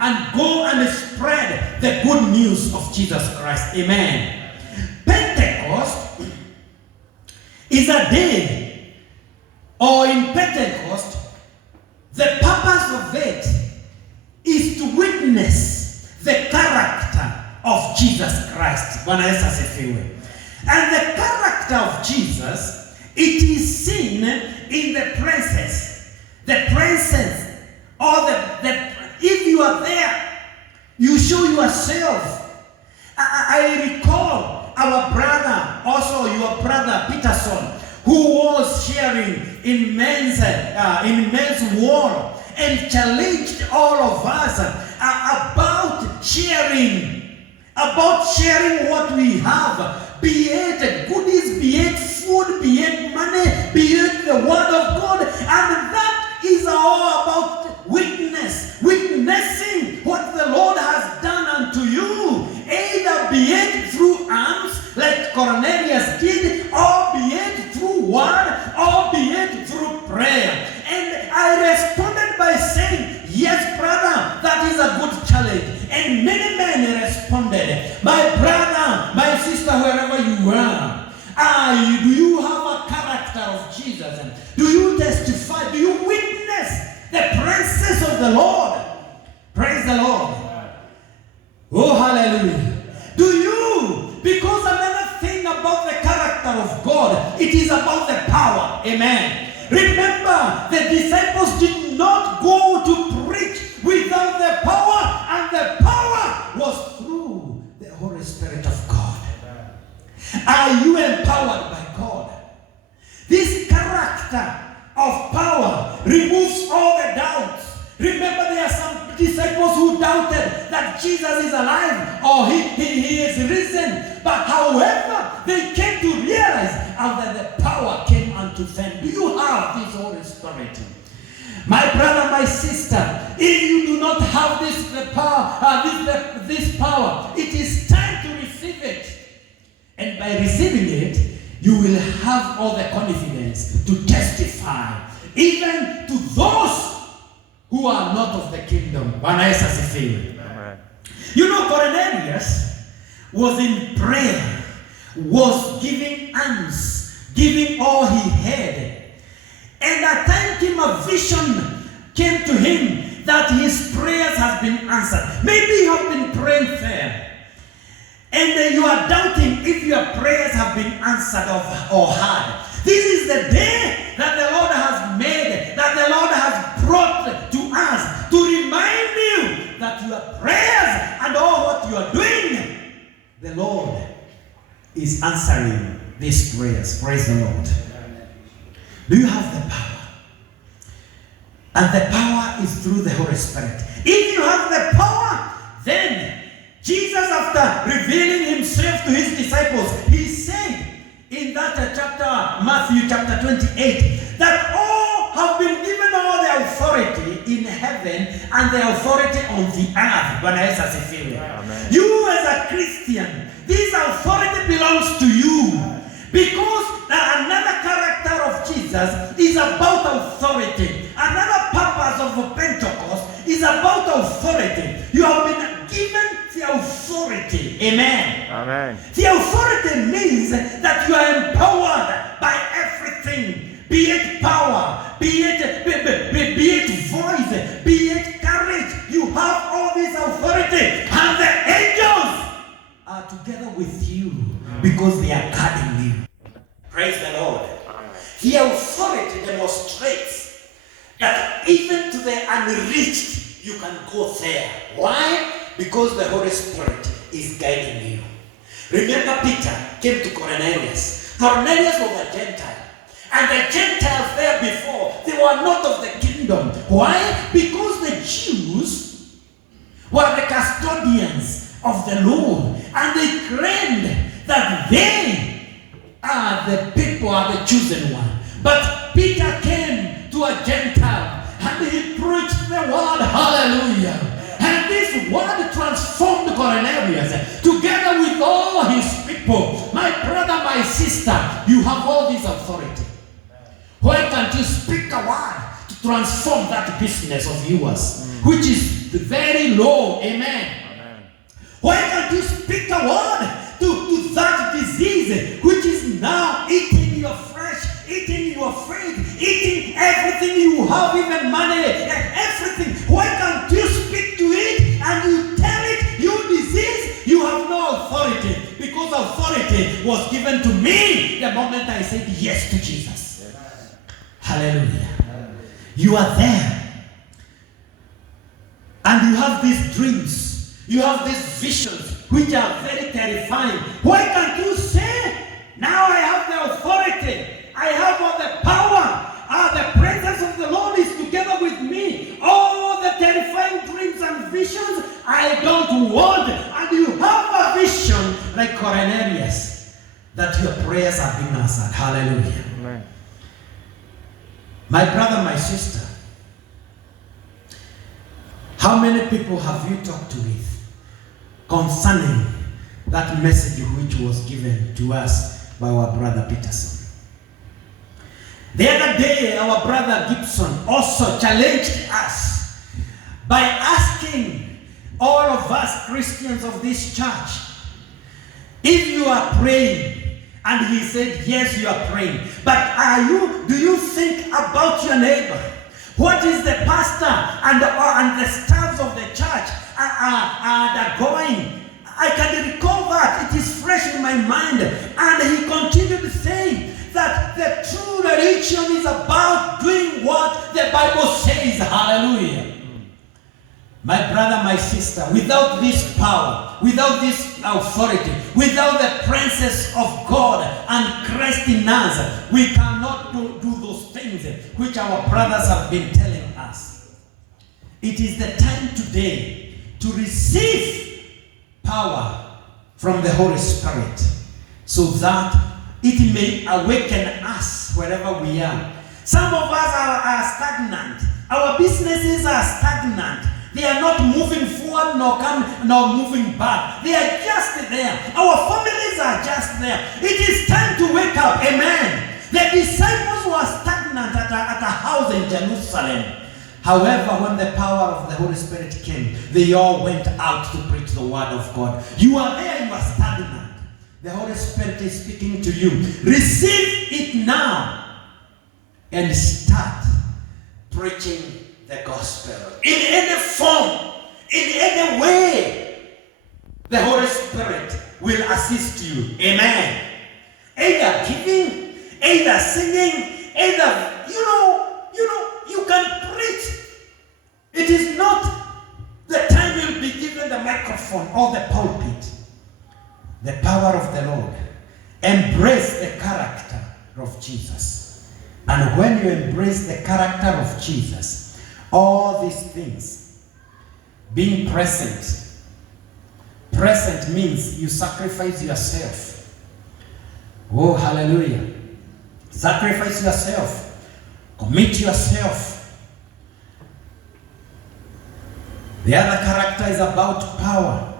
and go and spread the good news of Jesus Christ. Amen. Pentecost is a day, or in Pentecost, the purpose of it is to witness the character of Jesus Christ. Bwana Yesu asifiwe. And the character of Jesus, it is seen in the presence. The presence, or if you are there, you show yourself. I recall our brother, also your brother Peterson, who was sharing in men's war and challenged all of us about sharing what we have, be it goodies, be it food, be it money, be it the word of God, and that is all about witnessing what the Lord has done unto you, either be it through arms, like Cornelius did, or be it through word, or be it through prayer. And I responded by saying, yes, brother, that is a good challenge. And many men responded, my brother, my sister, wherever you are, do you have a character of Jesus? Do you testify? Do you witness the presence of the Lord? Praise the Lord. Oh, hallelujah. Do you? Because another thing about the character of God, it is about the power. Amen. Remember, the disciples did not go to preach without the power, and the power was through the Holy Spirit of God. Are you empowered by God? This character of power removes all the doubts. Remember, there are some disciples who doubted that Jesus is alive or he is risen. But however, they came to realize that the power came unto them. Do you have this Holy Spirit? My brother, my sister, if you do not have this power, it is time to receive it. And by receiving it, you will have all the confidence to testify, even to those who are not of the kingdom. Bwana Yesu asifiwe. You know, Cornelius was in prayer, was giving alms, giving all he had. And at time came a vision came to him that his prayers have been answered. Maybe you have been praying there, and you are doubting if your prayers have been answered or heard. This is the day that the Lord has made, that the Lord has brought to us to remind you that your prayers and all what you are doing, the Lord is answering these prayers. Praise the Lord. Do you have the power? And the power is through the Holy Spirit. If you have the power, then Jesus, after revealing himself to his disciples, he said in that chapter, Matthew chapter 28, that all have been given all the authority in heaven and the authority on the earth. Bwana Yesu asifiwe. You as a Christian, this authority belongs to you, because another character of Jesus is about authority. Another purpose of Pentecost is about authority. You have been given the authority. Amen. Amen. The authority means that you are empowered by everything. Be it power, be it voice, be it courage. You have all this authority, and the angels are together with you because they are guarding you. Praise the Lord. The authority demonstrates that even to the unreached, you can go there. Why? Because the Holy Spirit is guiding you. Remember, Peter came to Cornelius. Cornelius was a Gentile. And the Gentiles there before, they were not of the kingdom. Why? Because the Jews were the custodians of the law. And they claimed that they are the people, are the chosen one. But Peter came to a Gentile and he preached the word. Hallelujah. And this word transformed Cornelius together with all his people. My brother, my sister, you have all this authority. Why can't you speak a word to transform that business of yours? which is very low. Amen. Why can't you speak a word to that disease which is now eating your flesh, eating your faith, eating everything you have, even money, everything? Why can't you speak to it and you tell it, you disease, you have no authority? Because authority was given to me the moment I said yes to Jesus. Yes. Hallelujah. You are there. And you have these dreams. You have these visions which are very terrifying. Why can't you say, now I have the authority, I have all the power, the presence of the Lord is together with me. All the terrifying dreams and visions, I don't want. And you have a vision like Cornelius, that your prayers are being answered. Hallelujah. Amen. My brother, my sister, how many people have you talked with concerning that message which was given to us by our brother Peterson? The other day, our brother Gibson also challenged us by asking all of us Christians of this church, if you are praying, and he said, yes, you are praying, but do you think about your neighbor? What is the pastor and the staffs of the church are going? I can recall that. It is fresh in my mind. And he continued saying that the true religion is about doing what the Bible says. Hallelujah. My brother, my sister, without this power, without this authority, without the presence of God and Christ in us, we cannot do those things which our brothers have been telling us. It is the time today to receive power from the Holy Spirit so that it may awaken us wherever we are. Some of us are stagnant. Our businesses are stagnant. They are not moving forward nor moving back. They are just there. Our families are just there. It is time to wake up. Amen. The disciples were stagnant at a house in Jerusalem. However, when the power of the Holy Spirit came, they all went out to preach the word of God. You are there, you are stagnant. The Holy Spirit is speaking to you. Receive it now and start preaching the gospel. In any form, in any way, the Holy Spirit will assist you. Amen. Either giving, either singing, either, you can preach. It is not the time you'll be given the microphone or the pulpit. The power of the Lord. Embrace the character of Jesus. And when you embrace the character of Jesus, all these things, being present means you sacrifice yourself. Oh, hallelujah. Sacrifice yourself. Commit yourself. The other character is about power.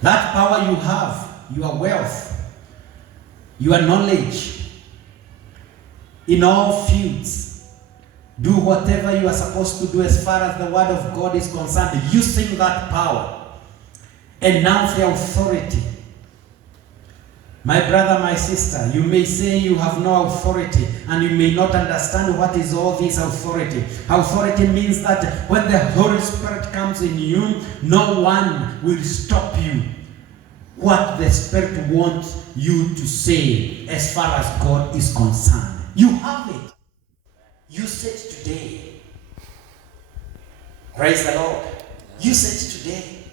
That power you have, your wealth, your knowledge, in all fields. Do whatever you are supposed to do as far as the word of God is concerned, using that power. Announce the authority. My brother, my sister, you may say you have no authority and you may not understand what is all this authority. Authority means that when the Holy Spirit comes in you, no one will stop you. What the Spirit wants you to say as far as God is concerned. You have it. Use it today. Praise the Lord. Use it today.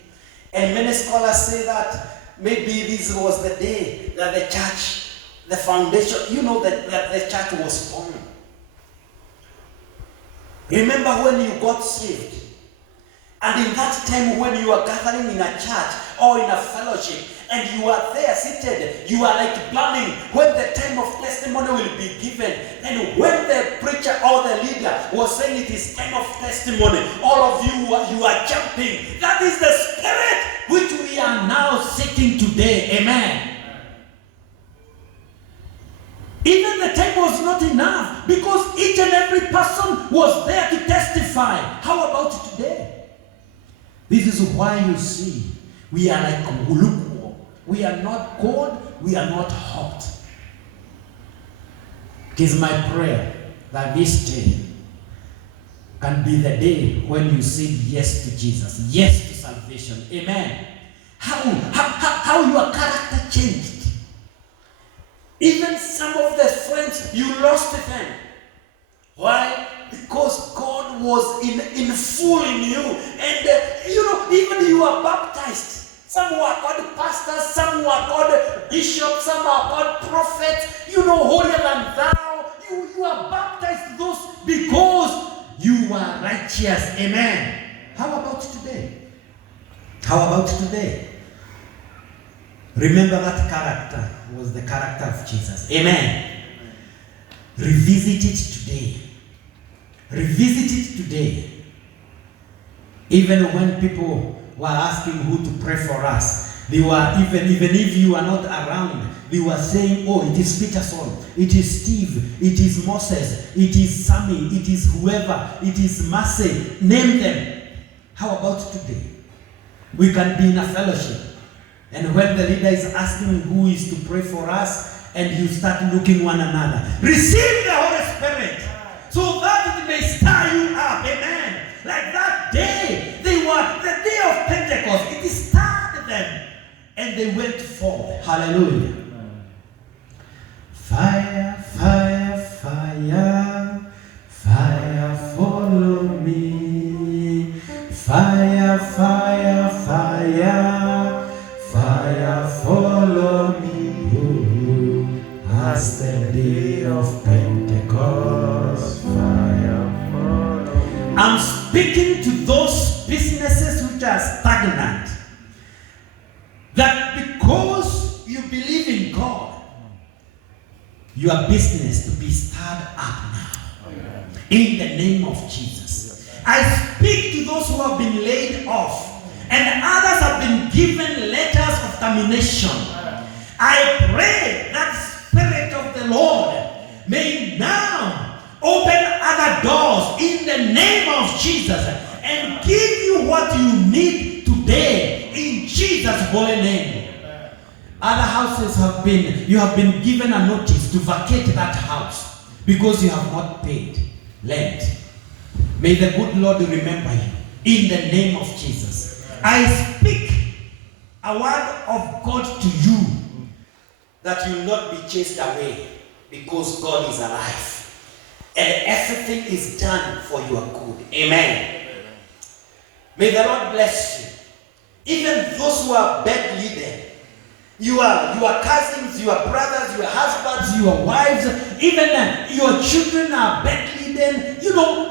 And many scholars say that maybe this was the day that the church, the foundation, that the church was born. Remember when you got saved? And in that time when you are gathering in a church or in a fellowship, and you are there seated, you are like planning when the time of testimony will be given. And when the preacher or the leader was saying it is time of testimony, all of you are jumping. That is the spirit which we are now seeking today. Amen. Even the time was not enough. because each and every person was there to testify. How about today? This is why you see we are like lukewarm. We are not cold, we are not hot. It is my prayer that this day can be the day when you say yes to Jesus, yes to salvation. Amen. How your character changed. Even some of the friends, you lost them. Why? Because God was in full in you. And even you are baptized. Some who are called pastors, some who are called bishops, some are called prophets, holier than thou. You are baptized those because you are righteous. Amen. How about today? How about today? Remember that character was the character of Jesus. Amen. Revisit it today. Revisit it today. Even when people were asking who to pray for us, they were, even if you are not around, they were saying, oh, it is Peterson, it is Steve, it is Moses, it is Sammy, it is whoever, it is Massey. Name them. How about today? We can be in a fellowship. And when the leader is asking who is to pray for us, and you start looking one another, receive the Holy Spirit so that it may stir you up. Amen. Like that day, the day of Pentecost, it stirred them and they went forth. Hallelujah. Fire, fire, fire, fire, follow me. Fire, fire, fire, fire, follow me. As the day of Pentecost, fire, follow me. I'm speaking to those businesses which are stagnant. That because you believe in God, your business to be stirred up now. In the name of Jesus. I speak to those who have been laid off and others have been given letters of termination. I pray that Spirit of the Lord may now open other doors in the name of Jesus and give you what you need today in Jesus' holy name. Other houses you have been given a notice to vacate that house because you have not paid rent. May the good Lord remember you in the name of Jesus. I speak a word of God to you that you will not be chased away because God is alive and everything is done for your good. Amen. May the Lord bless you. Even those who are bedridden, your cousins, your brothers, your husbands, your wives, even your children are bedridden,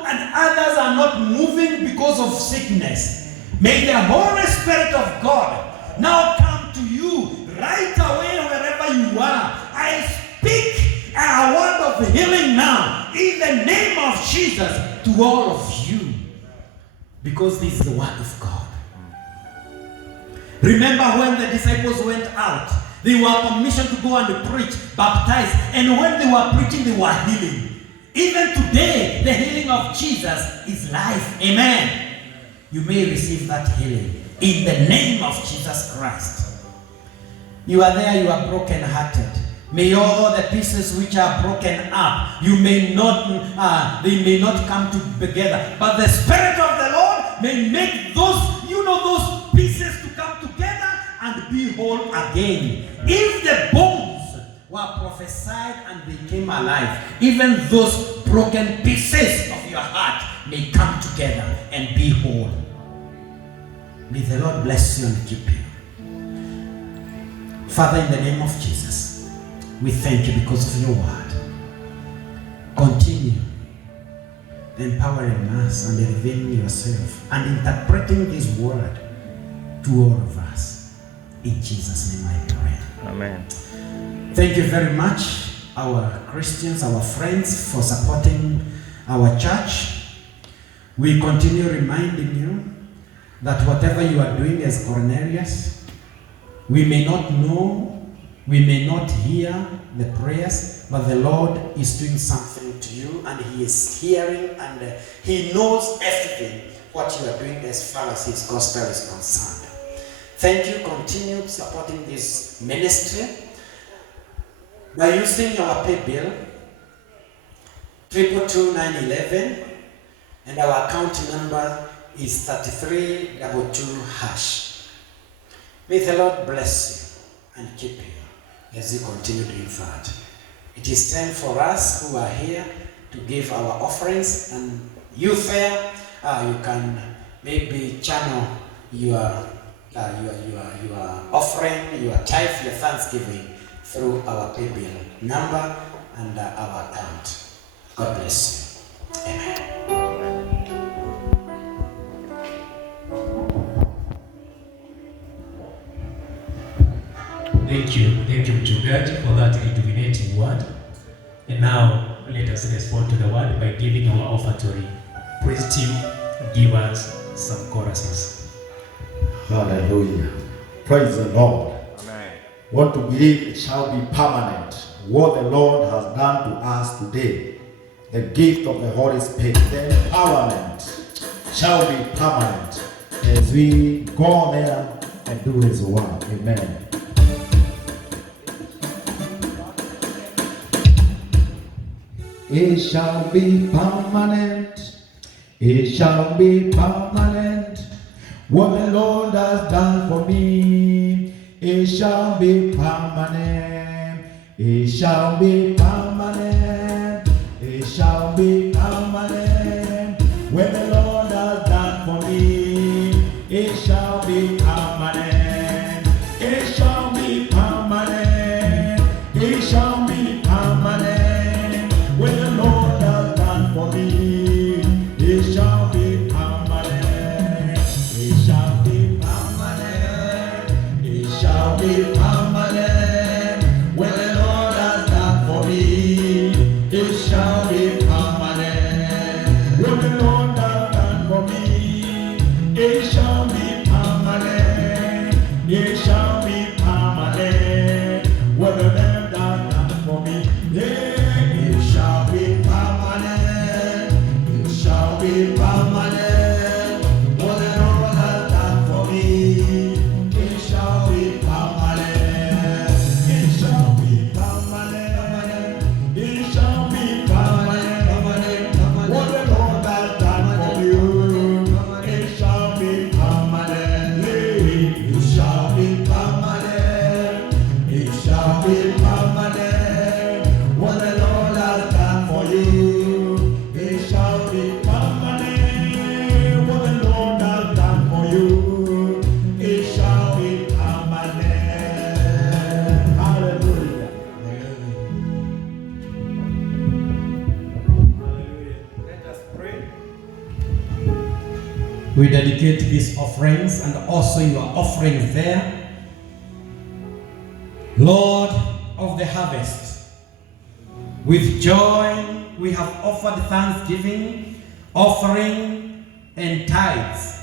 and others are not moving because of sickness. May the Holy Spirit of God now come to you right away wherever you are. I speak a word of healing now in the name of Jesus to all of you, because this is the word of God. Remember when the disciples went out, they were commissioned to go and preach, baptize, and when they were preaching, they were healing. Even today, the healing of Jesus is life. Amen. You may receive that healing in the name of Jesus Christ. You are there, you are broken-hearted. May all the pieces which are broken up, they may not come together, but the Spirit of the Lord may make those pieces to come together and be whole again. If the bones were prophesied and they came alive, even those broken pieces of your heart may come together and be whole. May the Lord bless you and keep you. Father, in the name of Jesus, we thank you because of your word. Continue empowering us and revealing yourself and interpreting this word to all of us. In Jesus' name I pray. Amen. Thank you very much, our Christians, our friends, for supporting our church. We continue reminding you that whatever you are doing as Cornelius, we may not know We may not hear the prayers, but the Lord is doing something to you, and He is hearing, and He knows everything what you are doing as far as His gospel is concerned. Thank you. Continue supporting this ministry by using our pay bill 222911, and our account number is 3322#. May the Lord bless you and keep you as you continue doing that. It is time for us who are here to give our offerings, and you there, you can maybe channel your offering, your tithe, your thanksgiving through our pay bill number and our account. God bless you. Amen. Thank you, Mchungaji, for that illuminating word. And now let us respond to the word by giving our offertory. Praise team, give us some choruses. Hallelujah. Praise the Lord. Amen. Want to believe it shall be permanent. What the Lord has done to us today, the gift of the Holy Spirit, the empowerment shall be permanent as we go there and do His work. Amen. It shall be permanent. It shall be permanent. What the Lord has done for me, it shall be permanent. It shall be permanent. It shall be permanent. What the Lord has done for me, it shall be permanent. It shall be permanent. It shall be permanent. What the Lord has done for me, it shall be permanent. It shall be permanent. It shall be permanent. When the Lord has done for me, it shall be permanent. When the Lord has done for me, it shall be permanent. It shall be permanent. When the Lord has done for me, it shall be permanent. It shall be permanent. What the Lord has done for me, it shall be permanent. It shall be permanent. It shall be permanent. What the Lord has done for you, it shall be permanent. It shall be permanent. It shall be permanent. What the Lord has done for you, it shall be permanent. What the Lord has done for you, it shall be permanent. Hallelujah. Let us pray. We dedicate these offerings and also your offerings there. Lord of the harvest, with joy we have offered thanksgiving, offering, and tithes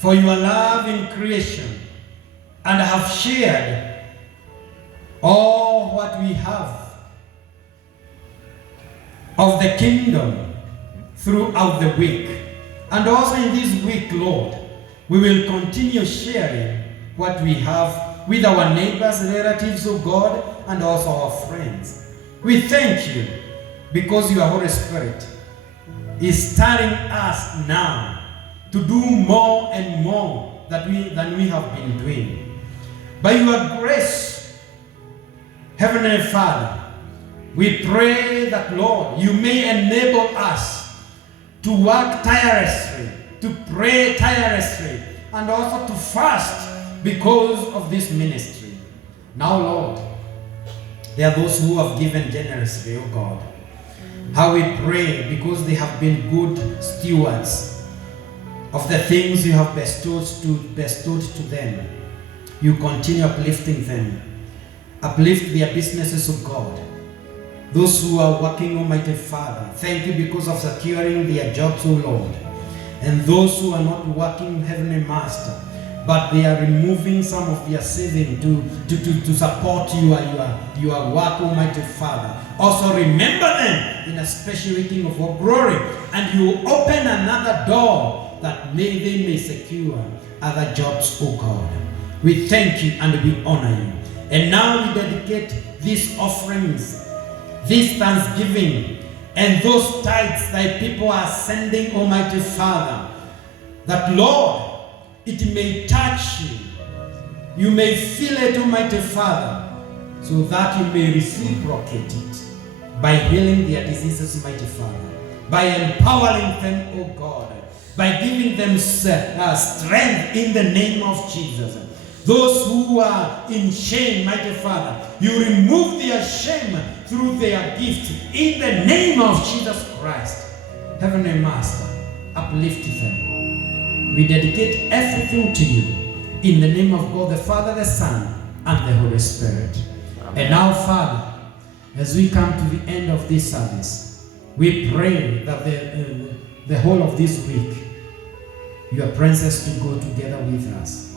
for your love in creation, and have shared all what we have of the kingdom throughout the week. And also in this week, Lord, we will continue sharing what we have with our neighbors, relatives of God, and also our friends. We thank you because your Holy Spirit is stirring us now to do more and more than we have been doing. By your grace, Heavenly Father, we pray that, Lord, you may enable us to work tirelessly, to pray tirelessly, and also to fast because of this ministry. Now, Lord, there are those who have given generously, oh God. How we pray because they have been good stewards of the things you have bestowed to them. You continue uplifting them. Uplift their businesses, oh God. Those who are working, Almighty Father, thank you because of securing their jobs, oh Lord. And those who are not working, Heavenly Master, but they are removing some of their saving to support your work, Almighty Father. Also remember them in a special weekend of your glory, and you open another door that they may secure other jobs, oh God. We thank you and we honor you. And now we dedicate these offerings, this thanksgiving, and those tithes thy people are sending, Almighty Father, that Lord, it may touch you. You may feel it, Almighty Father, so that you may reciprocate it by healing their diseases, Almighty Father, by empowering them, oh God, by giving them strength in the name of Jesus. Those who are in shame, mighty Father, you remove their shame through their gift in the name of Jesus Christ. Heavenly Master, uplift them. We dedicate everything to you in the name of God the Father, the Son, and the Holy Spirit. Amen. And now, Father, as we come to the end of this service, we pray that the whole of this week, your presence to go together with us.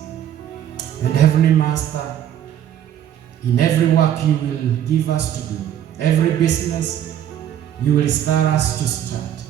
And Heavenly Master, in every work you will give us to do, every business you will start us to start,